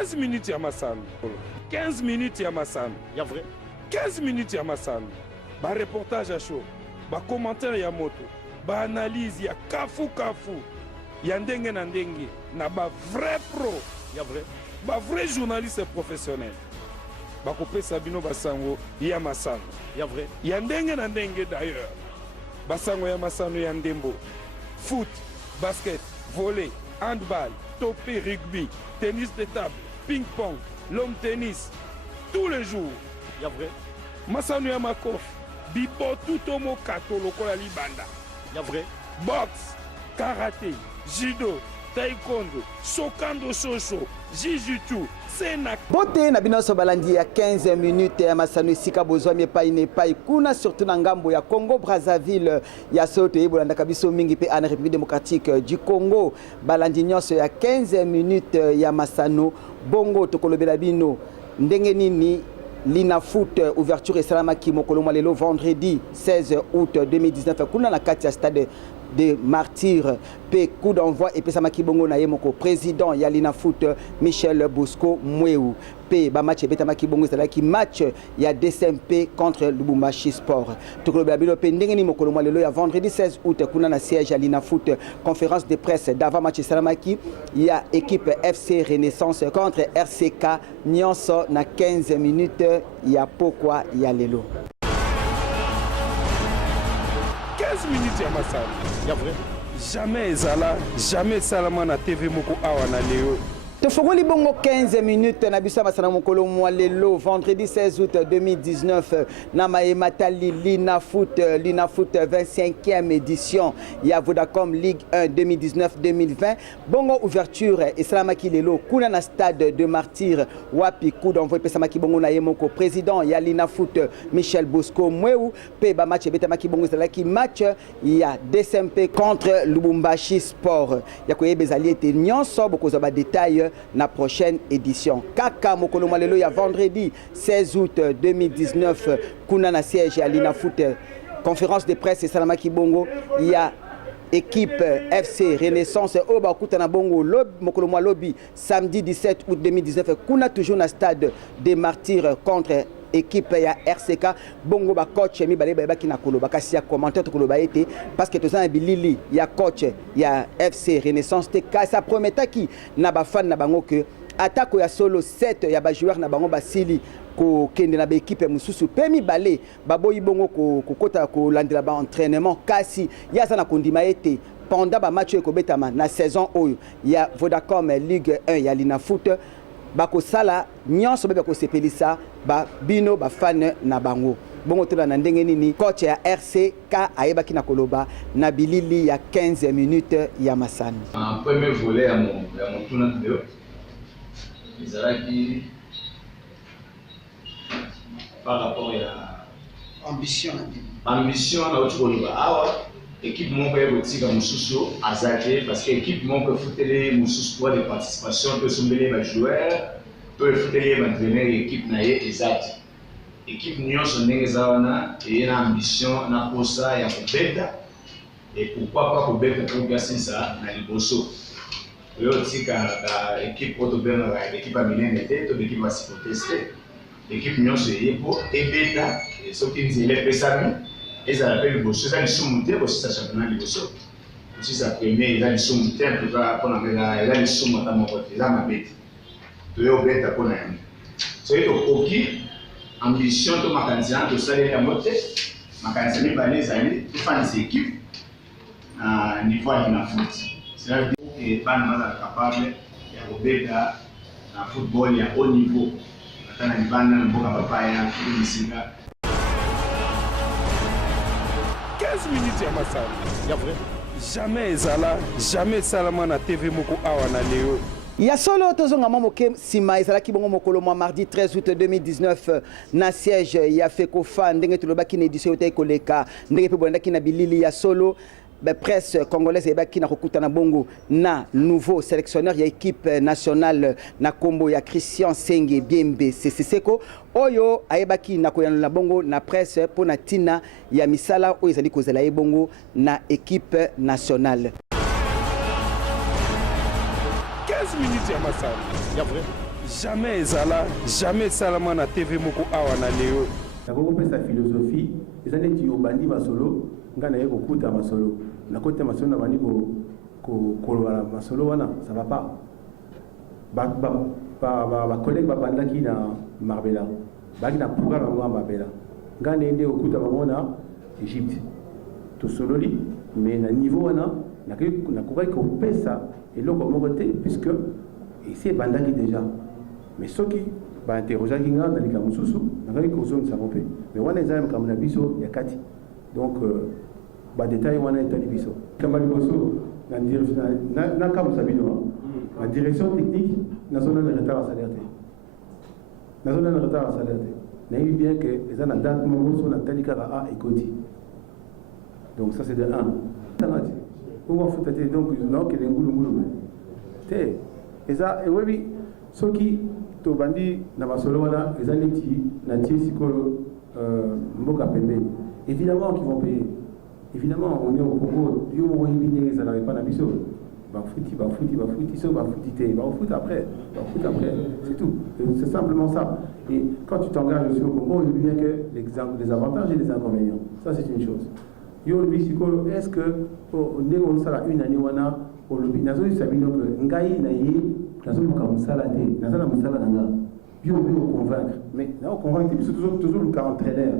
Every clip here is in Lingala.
15 minutes ya masano 15 minutes ya masano ya vrai 15 minutes ya masano ba reportage à chaud ba commentaire ya moto ba analyse ya kafu ya ndenge na ndenge na ba vrai pro ya vrai ba vrai journaliste professionnel ba kopesa bino basango ya masano ya vrai ya ndenge na ndenge d'ailleurs basango ya masano ya ndembo foot basket volley handball topé rugby tennis de table ping pong long tennis tous les jours ya vrai masano ya makofi bibotu to mokato lokola libanda ya vrai boxe karaté judo taekwondo sokando shosho jiu-jitsu sena bote na binoso balandi ya 15 minutes ya masano esika bozwami epai na epai kuna surtout na ngambo ya Congo Brazzaville ya soto ebolanda biso mingi pe en République démocratique du Congo balandi nyonso ya 15 minutes ya masano bongo tokolobela bino ndenge nini Lina Foot ouverture et salamaki mokolo lelo vendredi 16 août 2019 kuna na kati ya stade de Martyrs pe coup d'envoi et pe samaki bongo na yemoko président ya Lina Foot Michel Bosco Mweu pe ba match beta maki bongo ezalaki match ya DSMP contre Lubumbashi Sport tokoloba bino pe ndenge ni mokolo lelo ya vendredi 16 août kuna na siège ya Lina Foot conférence de presse d'avant match salamaki ya équipe FC Renaissance contre RCK nyonso na 15 minutes ya pokwa ya lelo 15 minutes ya masano ya vrai jamais ezala jamais salama na TV moko awa na leo Tofongoli bongo 15 minutes na biso masana mokolo lelo vendredi 16 août 2019 na Mayematali Lina Foot 25e édition ya Vodacom Ligue 1 2019-2020 bongo ouverture et salamaki lelo kuna na stade de Martyrs wapi coup d'envoi pesamaki bongo na yemoko président ya Lina Foot Michel Bosco Mweu pe ba match betamaki bongo zalaki match ya DSMP contre Lubumbashi Sport ya koyebezali ete nyonso bokoza ba détail na prochaine édition. Kaka mokolo malelo ya vendredi 16 août 2019 kuna na siège ya Lina Foot conférence de presse et salamaki bongo ya équipe FC Renaissance au bakuta na bongo mokolo lobby samedi 17 août 2019 kuna toujours na stade des Martyrs contre équipe ya RCK bongo ba coach mi balé ba kina koloba kasi ya commentaire to koloba été parce que tozana bilili ya coach ya FC Renaissance te kasa prometaki na ba fan na bango que attaque ya solo 7 ya ba joueur na bango basili ko kende na ba équipe mususu pe mi balé baboyi bongo ko kota ko landela ba entraînement kasi ya sana kondima été pendant ba match ko betama na saison oyo ya Vodacom Ligue 1 ya Lina Foot bako sala nyonso bebe ko sepelisa ba bino ba fan na bango bongo tola na ndenge nini coach ya RCK ayebaki na koloba na bilili ya 15 minutes ya masani en premier volet ya mon tuna leo izaraki par rapport ya ambition na utoloba awa équipe moko ya botika mususu azate parce que équipe moko futele mususu pour de participation peut sombele ba joueur peut futele ba entraîneur équipe na ye ezate équipe nyonso ndenge zawana et na ambition na posa ya kubeta et pourquoi pas kubeta pour gagner ça na liboso leo tika ba équipe poto bena ba équipe a minene te to équipe va se contester l'équipe nyonso yebo ebeta et so qui nzile pesami ils appellent le boss, ça ils sont montés pour ça championnat le boss. Si ça premier, ils sont montés en tout cas pour la ils sont montés à mon côté, là ma bête. Tu es au bête à connaître. C'est au coquille ambition de ma candidature de salaire à monter. Ma candidature va les années, tout faire des équipes à niveau de la foot. C'est là que pas mal capable il y a au bête à football il y a haut niveau. Attends les bandes dans boka papaya, tout ici là. 15 minutes ya masano ya vrai jamais ezala jamais salama na TV moko awa na leo ya solo tozonga moke sima ezalaki bongo mokolo mardi 13 août 2019 na siège ya FECOFA ndenge tulobaki na édition yote koleka ndenge pe bondaki na bilili ya solo la presse congolaise ebaki na kokutana bongo na nouveau sélectionneur ya équipe nationale na kombo ya Christian Senge Biembe Seseko oyo ayebaki na koyanola bongo na presse pona tina ya misala oyo ezali kozela ye bongo na équipe nationale 15 minutes ya masala ya vrai jamais ezala, jamais salama na TV moko awa na leo. Nakoko sa philosophie, les années qui obandi masolo, ngana yeko kuta masolo. Na kote masolo na bani ko masolo wana, ça va pas. Ba collègue ba bandaki na Marbella. Ba na programme na Marbella. Ngana ende okuta bamona Égypte. To sololi, mais na niveau wana na koka ko pesa et loko mokote puisque ici bandaki déjà. Mais ceux qui va interroger Kinga dans les Kamususu, n'a pas eu cause de ça. Mais on a des amis comme la biso, il y a 4. Donc, bah détail on a été biso. Comme le bosso, la direction technique, n'a zone de retard à salaire. N'a zone de retard à salaire. N'a eu bien que les gens date mon sur la Talika A et Koti. Donc ça c'est de 1. On va foutre donc non que les goulou. Té, et ça et oui, ceux qui to bandi na masolo wana ezaliti na tisiko mboka pembe. Évidemment qu'ils vont payer. Évidemment, on est au Congo, Dieu m'a éliminé, ça n'arrive pas à biso. Va foutre après, c'est tout. C'est simplement ça. Et quand tu t'engages aussi au Congo, il y a que les avantages et les inconvénients. Ça, c'est une chose. Yo, est-ce que, on est une année, au lobby, nazo sabino que ngai na ye, nazo comme salade, nazo na musala nanga. Bio convaincre, mais là on convainc toujours le cas entraîneur.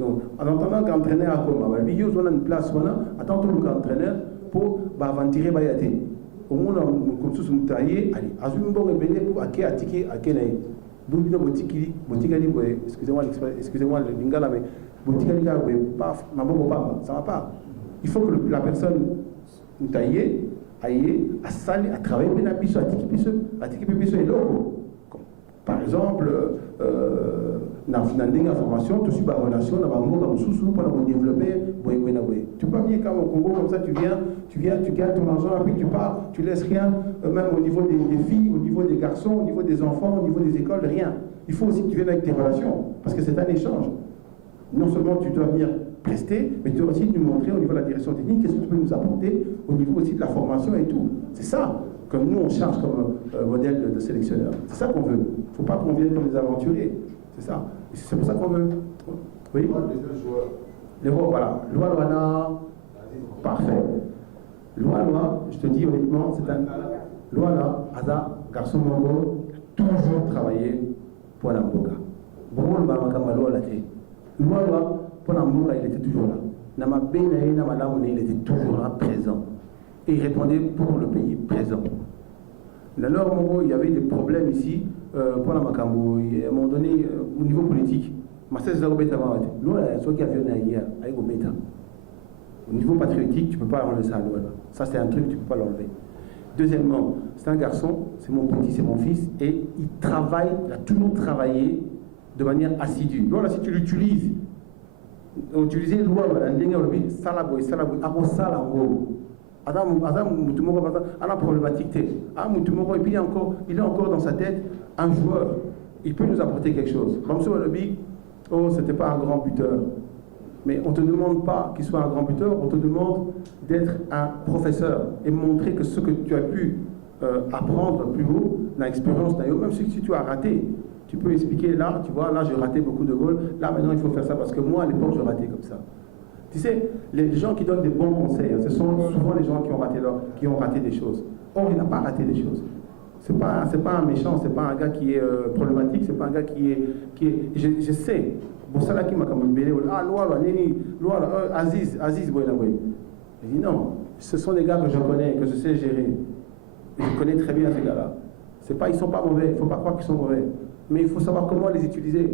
Donc, en entendant qu'entraîneur a comme, il y a une place, attends tout le entraîneur pour aventurer Bayate. Au moins, comme ça, nous taillé, allez, Azumbo est belé pour Ake, Atike, Akenaï. Donc, Botikali, excusez-moi le lingala, mais Botikali, paf, maman, papa, ça va pas. Il faut que la personne nous taille, aille, à saler, à travailler, à Atike Piso et l'eau. Par exemple, dans une formation, tu suis en relation, dans un sous pour développer. Tu peux pas venir quand au Congo comme ça, tu gagnes ton argent, après tu pars, tu laisses rien, même au niveau des filles, au niveau des garçons, au niveau des enfants, au niveau des écoles, rien. Il faut aussi que tu viennes avec tes relations, parce que c'est un échange. Non seulement tu dois venir prester, mais tu dois aussi nous montrer au niveau de la direction technique qu'est-ce que tu peux nous apporter, au niveau aussi de la formation et tout. C'est ça que nous on charge comme modèle de sélectionneur. C'est ça qu'on veut. Il ne faut pas qu'on vienne comme des aventuriers. C'est ça. C'est pour ça qu'on veut. Oui. Les rois, voilà. Loi, parfait. Loi, je te dis honnêtement, c'est un. Loi, Ada, garçon Mongo, toujours travaillé pour la Mboka. Bon, le Bamakama, Loi, pour la Mboka, il était toujours là. Nama Benaï, Nama Laoune, il était toujours là, présent. Et il répondait pour le pays présent. Alors, il y avait des problèmes ici, pour la Makambo, à un moment donné, au niveau politique. Au niveau patriotique, tu ne peux pas enlever ça à l'ouest. Ça, c'est un truc, tu ne peux pas l'enlever. Deuxièmement, c'est un garçon, c'est mon petit, c'est mon fils, et il travaille, il a toujours travaillé de manière assidue. Voilà, si tu l'utilises, utiliser l'ouest, la problématique, et puis il est encore dans sa tête un joueur. Il peut nous apporter quelque chose. Oh, c'était pas un grand buteur. Mais on ne te demande pas qu'il soit un grand buteur, on te demande d'être un professeur et montrer que ce que tu as pu apprendre plus haut, dans l'expérience, même si tu as raté, tu peux expliquer là, tu vois, là j'ai raté beaucoup de goals, là maintenant il faut faire ça parce que moi à l'époque je ratais comme ça. Tu sais, les gens qui donnent des bons conseils, ce sont souvent les gens qui ont raté des choses. Or, il n'a pas raté des choses. C'est pas un méchant, c'est pas un gars qui est problématique, c'est pas un gars qui est je sais. Bon, ça là qui m'a comme Aziz, je dis non, ce sont des gars que je connais, que je sais gérer. Je connais très bien ces gars-là. Ils sont pas mauvais, il ne faut pas croire qu'ils sont mauvais. Mais il faut savoir comment les utiliser.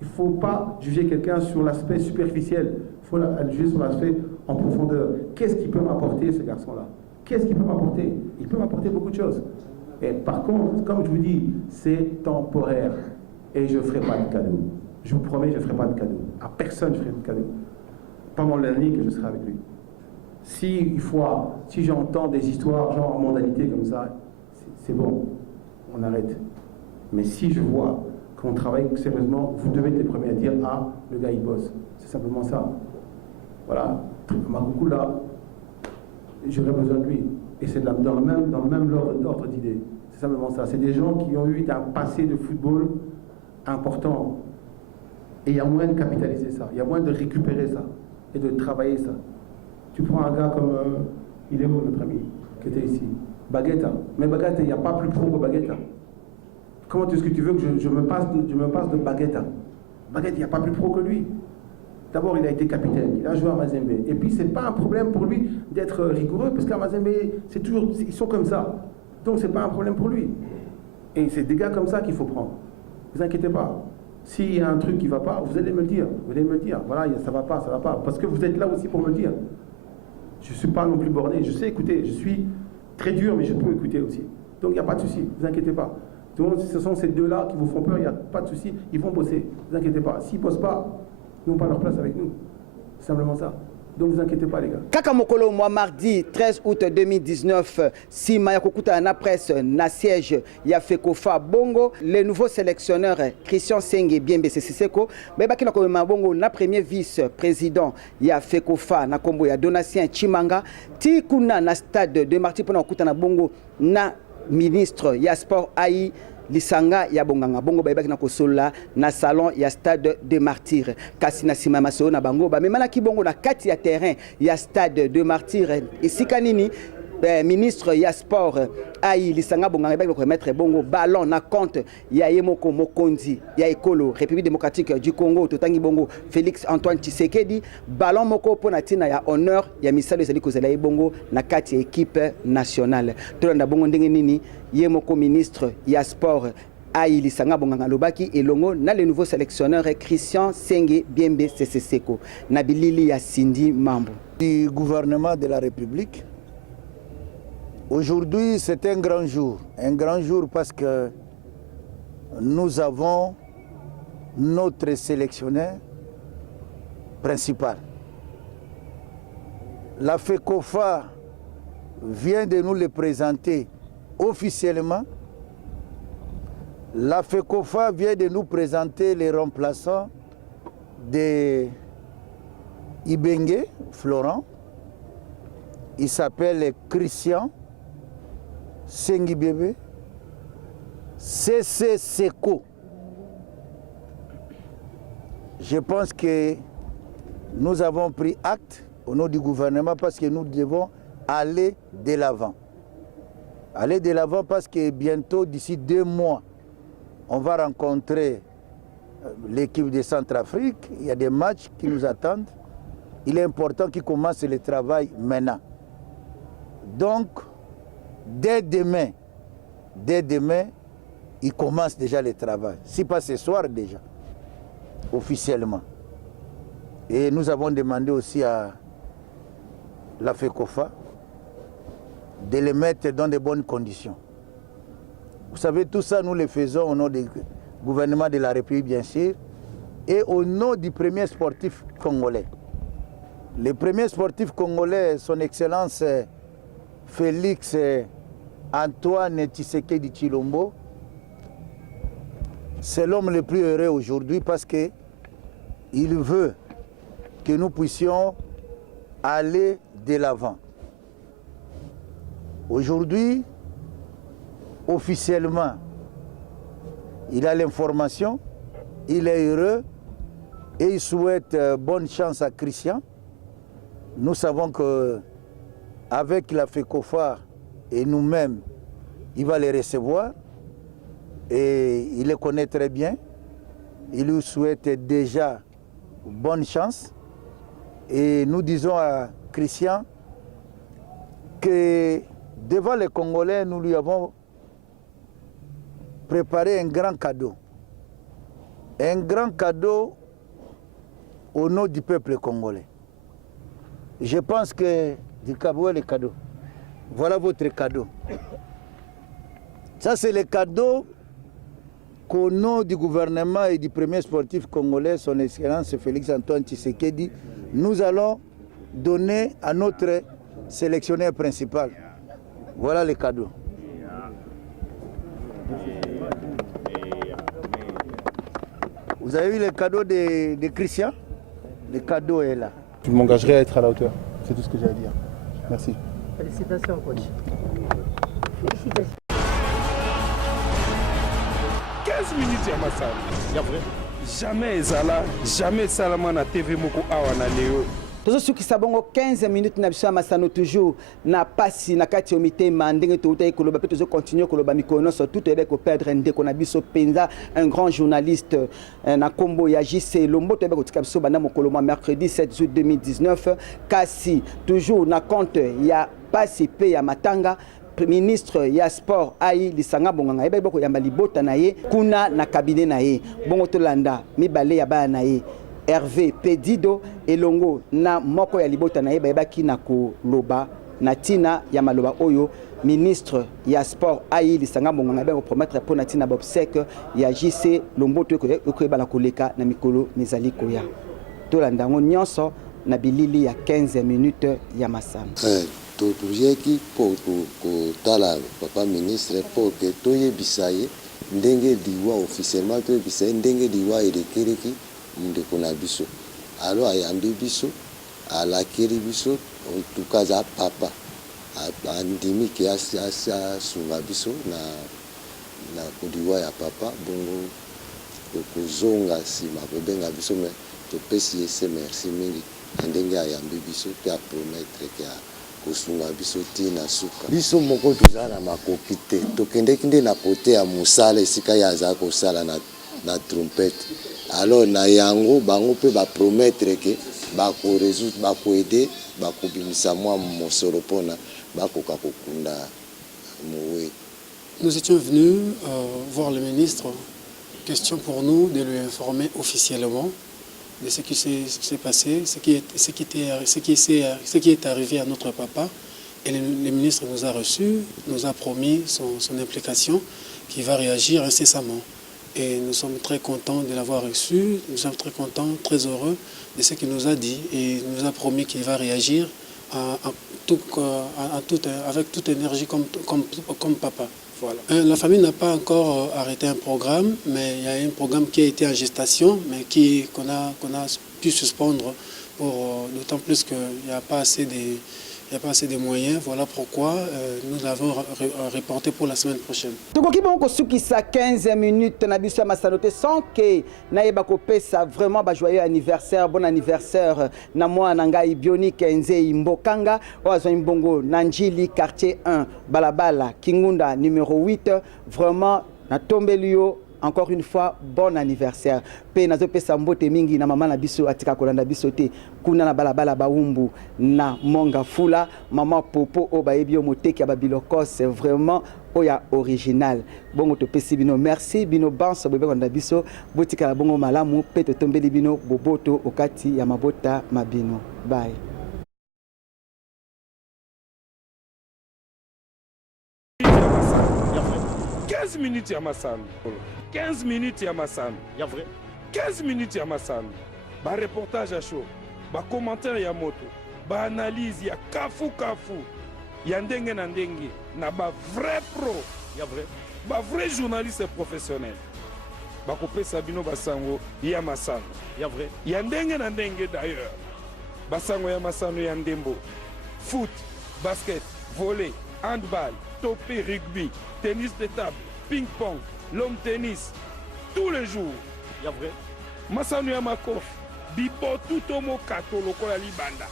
Il ne faut pas juger quelqu'un sur l'aspect superficiel. Il faut juger sur l'aspect en profondeur. Qu'est-ce qu'il peut m'apporter, ce garçon-là? Qu'est-ce qu'il peut m'apporter? Il peut m'apporter beaucoup de choses. Et par contre, comme je vous dis, c'est temporaire. Et je ne ferai pas de cadeau. Je vous promets, je ne ferai pas de cadeau. À personne, je ferai de cadeau. Pas mon lundi que je serai avec lui. Si j'entends des histoires, genre en mondanité comme ça, c'est bon. On arrête. Mais si je vois qu'on travaille sérieusement, vous devez être les premiers à dire « Ah, le gars, il bosse. » C'est simplement ça. Voilà. Makoukou, là, j'aurais besoin de lui. Et c'est dans le même ordre d'idée. C'est C'est simplement ça. C'est des gens qui ont eu un passé de football important. Et il y a moyen de capitaliser ça. Il y a moyen de récupérer ça et de travailler ça. Tu prends un gars comme... il est où notre ami qui était ici? Baguetta. Mais Baguetta, il n'y a pas plus pro que Baguetta. Comment est-ce que tu veux que je me passe de Baguetta? Baguetta, il n'y a pas plus pro que lui. D'abord, il a été capitaine, il a joué à Mazembe. Et puis, ce n'est pas un problème pour lui d'être rigoureux, parce qu'à Mazembe, c'est toujours, ils sont comme ça. Donc, ce n'est pas un problème pour lui. Et c'est des gars comme ça qu'il faut prendre. Ne vous inquiétez pas. S'il y a un truc qui ne va pas, vous allez me le dire. Vous allez me le dire. Voilà, ça ne va pas, ça ne va pas. Parce que vous êtes là aussi pour me le dire. Je ne suis pas non plus borné. Je sais écouter. Je suis très dur, mais je peux écouter aussi. Donc, il n'y a pas de souci. Ne vous inquiétez pas. Donc, ce sont ces deux-là qui vous font peur. Il n'y a pas de souci. Ils vont bosser. Ne vous inquiétez pas. S'ils ne bossent pas, ils n'ont pas leur place avec nous. C'est simplement ça. Donc, ne vous inquiétez pas, les gars. Kaka Mokolo, moi, mardi 13 août 2019, si Maya Kokuta na presse, na siège, ya Fekofa Bongo, le nouveau sélectionneur Christian Senge Biembe Seseko, Bebaki na Komema Bongo, na premier vice-président, ya Fekofa, na Kombo, ya Donatien Chimanga, ti kuna na stade de Marti Pona Okuta na Bongo, na ministre, ya sport Aïe, Lisanga ya bonganga bongo bayebaki na kosola na salon ya stade de Martyrs kasi na sima maso na bango ba memana ki bongo na kati ya terrain ya stade de Martyrs esika nini ministre ya sport Aïe Lisanga bonganga bayebaki ko mettre bongo ballon na compte ya Yemoko Mokonzi ya ekolo République démocratique du Congo totangi bongo Félix Antoine Tshisekedi ballon moko pona tina ya honneur ya misalo ezali kozela bongo na kati ya équipe nationale tolanda bongo ndenge nini Yemoko ministre ya sport Aïe Lisanga bonganga lobaki elongo na le nouveau sélectionneur Christian Senge Biembe Seseko na bilili ya Cindy Mambo du gouvernement de la République. Aujourd'hui, c'est un grand jour parce que nous avons notre sélectionneur principal. La FECOFA vient de nous le présenter officiellement. La FECOFA vient de nous présenter les remplaçants de Ibengue, Florent. Il s'appelle Christian Senge Biembe Seseko. Je pense que nous avons pris acte au nom du gouvernement parce que nous devons aller de l'avant. Aller de l'avant parce que bientôt, d'ici 2 mois, on va rencontrer l'équipe de Centrafrique. Il y a des matchs qui nous attendent. Il est important qu'ils commencent le travail maintenant. Donc, dès demain, ils commencent déjà le travail. Si pas ce soir déjà, officiellement. Et nous avons demandé aussi à la FECOFA de les mettre dans de bonnes conditions. Vous savez, tout ça, nous le faisons au nom du gouvernement de la République, bien sûr, et au nom du premier sportif congolais. Le premier sportif congolais, son Excellence Félix Antoine Tshisekedi Tshilombo, c'est l'homme le plus heureux aujourd'hui parce qu'il veut que nous puissions aller de l'avant. Aujourd'hui, officiellement, il a l'information, il est heureux et il souhaite bonne chance à Christian. Nous savons qu'avec la FECOFA et nous-mêmes, il va les recevoir et il les connaît très bien. Il lui souhaite déjà bonne chance et nous disons à Christian que devant les Congolais, nous lui avons préparé un grand cadeau. Un grand cadeau au nom du peuple congolais. Je pense que du Kaboué le cadeau. Voilà votre cadeau. Ça, c'est le cadeau qu'au nom du gouvernement et du premier sportif congolais, son Excellence Félix Antoine Tshisekedi, nous allons donner à notre sélectionneur principal. Voilà le cadeau. Vous avez vu le cadeau de Christian? Le cadeau est là. Je m'engagerai à être à la hauteur. C'est tout ce que j'ai à dire. Merci. Félicitations, coach. Félicitations. 15 minutes ya masano. Ya vrai. Jamais ezala, jamais salama na TV moko awa na leo. tozosukisa bongo 15 minutes na biso ya masano toujours na pasi na kati ya mitema ndenge toutai koloba pe tozokontinue koloba mikolo nyonso tout toyebe koperdre ndeko na biso mpenza un grand journaliste na kombo ya JC Lombo toyebe kotika biso banda mokolo mwa mercredi 7 août 2019 kasi toujours na compte ya pasi pe ya matanga ministre ya sport ai lisanga bonganga yeba boko yamba libota na ye kuna na cabinet na ye bongo tolanda mibale ya bana na ye Hervé Pedido elongo na moko ya libota na ye bayebaki na koloba na tina ya maloba oyo ministre ya sport ai lisanga bonganga yeba promettre pour na tina bobsek ya JC Lombo to ekoyeba na koleka na mikolo mizali koya tolanda ngo nyonso na bilili ya 15 minutes ya masano. Totuyeki po kotala papa ministre po ke toyebisa ye ndenge diwa officiellement toyebisa ye ndenge diwa elekeleki ndeko na biso alo ayambi biso alakeli biso en tout cas za papa andimi ke asunga biso na kodiwa ya papa bongo kozonga nsima kobenga biso me topesi ye se merci mingi ndenge ayambi biso pe apromettre ke kosunga biso tina suka biso moko toza na makoki te tokendeki nde na kote ya mosala esika ye aza kosala na trompete alors na yango bango mpe bapromettre ke bakoresoudre bakoede bakobimisa mwa mosolo mpona bakoka kokunda mowe. Nous étions venus voir le ministre. Question pour nous de lui informer officiellement de ce qui s'est passé, ce qui est arrivé à notre papa. Et le ministre nous a reçus, nous a promis son implication, qui va réagir incessamment. Et nous sommes très contents de l'avoir reçu, nous sommes très contents, très heureux de ce qu'il nous a dit. Et il nous a promis qu'il va réagir avec toute énergie comme papa. Voilà. La famille n'a pas encore arrêté un programme, mais il y a un programme qui a été en gestation, mais qu'on a pu suspendre, d'autant plus qu'il n'y a pas assez de moyens. Voilà pourquoi nous l'avons reporté pour la semaine prochaine. Tokoki bongo sukisa 15 minutes na biso masanote sans que naeba kopesa vraiment ba joyeux anniversaire, bon anniversaire na moi na ngai Bionique Nzei Mbokanga ozo mbongo na Njili quartier 1 Balabala Kingunda numéro 8 vraiment na tombelio. Encore une fois, bon anniversaire. Pe nazo pesa mbote mingi na mama na biso atika kolanda biso te kuna na balabala baumbu na monga fula mama popo o baebi o moteki ya babiloko c'est vraiment oya original. Bongo to pesi bino merci bino banso bebe kolanda biso botika la bongo malamu pe to tombeli bino boboto okati ya mabota mabino. Bye. Minutes ya masano 15 minutes ya masano Ya vrai 15 minutes ya masano ba reportage à chaud ba commentaire ya moto ba analyse ya kafu ya ndenge na ndenge na ba vrai pro Ya vrai ba vrai journaliste professionnel ba kopesa bino basango ya masano Ya vrai ya ndenge na ndenge d'ailleurs basango ya masano ya ndembo foot basket volley handball topé rugby tennis de table ping-pong, l'homme tennis, tous les jours. Ya vrai Masano ya makof, bibo tutomo kato lokola libanda.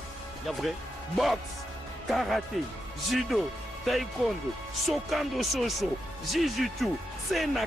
Ya vrai Boxe, karaté, judo, taekwondo, sokando shosho, jiu-jitsu, sena